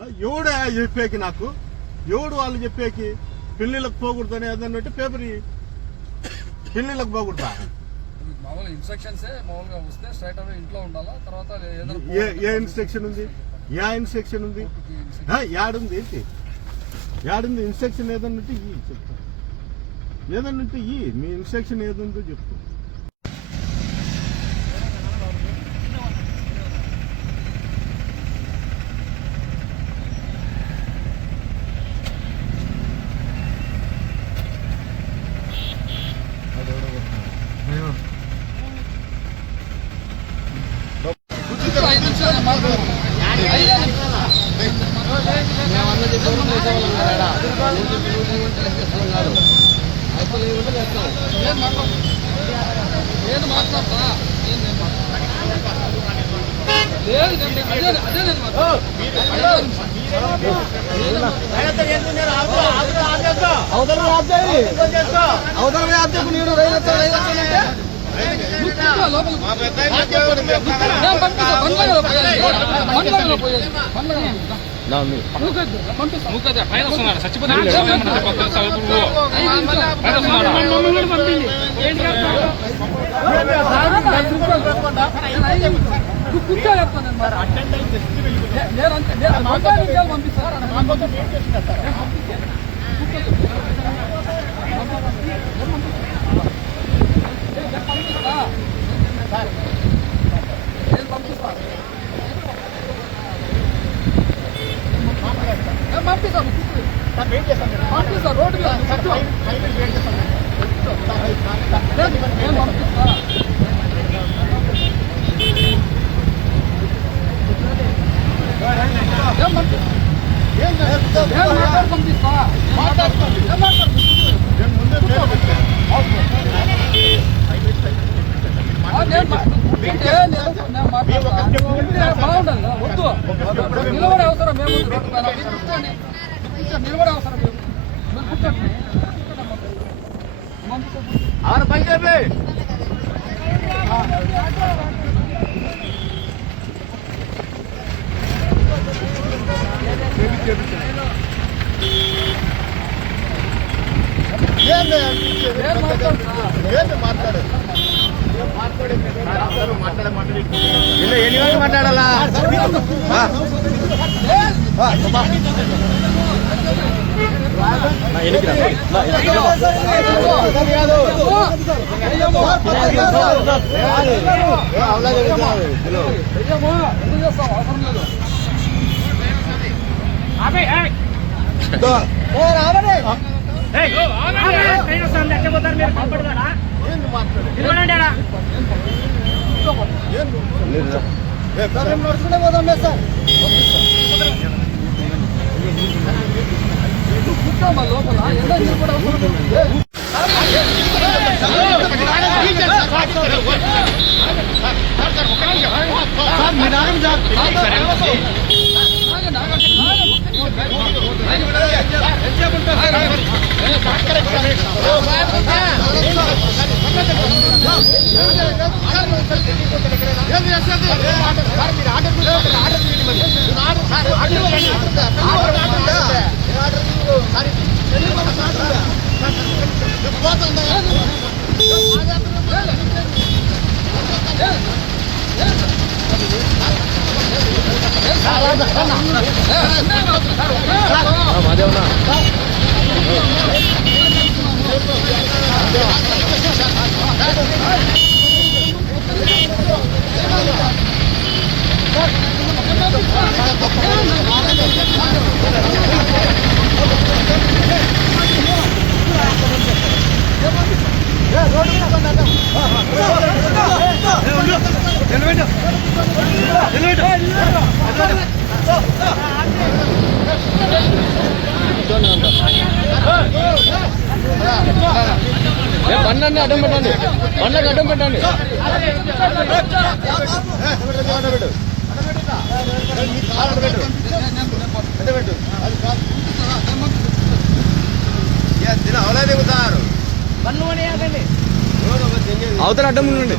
ఎవడే చెప్పేకి నాకు ఎవడు వాళ్ళు చెప్పేకి పెళ్లిళ్ళకి పోకూడదు అని అదన్నట్టు పేపర్ పెళ్లిళ్ళకి పోకూడదా ఇన్స్ట్రక్షన్స్ మామూలుగా వస్తే స్ట్రైట్ అవే ఇంట్లో ఉండాలా తర్వాత ఏ ఇన్స్ట్రక్షన్ ఉంది ఇన్స్ట్రక్షన్ ఉంది యాడుంది ఏంటి యాడుంది ఇన్స్ట్రక్షన్ ఏదన్నట్టు చెప్తా ఏదన్నట్టు మీ ఇన్స్ట్రక్షన్ ఏదుందో చెప్తా నేను మాట్లాడతా పంపిస్తా రోడ్డు బాగుండాలి వద్దు నిలబడే అవసరం మేము నిలబడే అవసరం మేము మాట్లాడాలా నడుచుకుంటే పోదాం సార్ లోపల మాదేవనా బండ్లన్నీ అడ్డం పెట్టండి, బండ్లకు అడ్డం పెట్టండి. అవతల అడ్డం ఉండండి.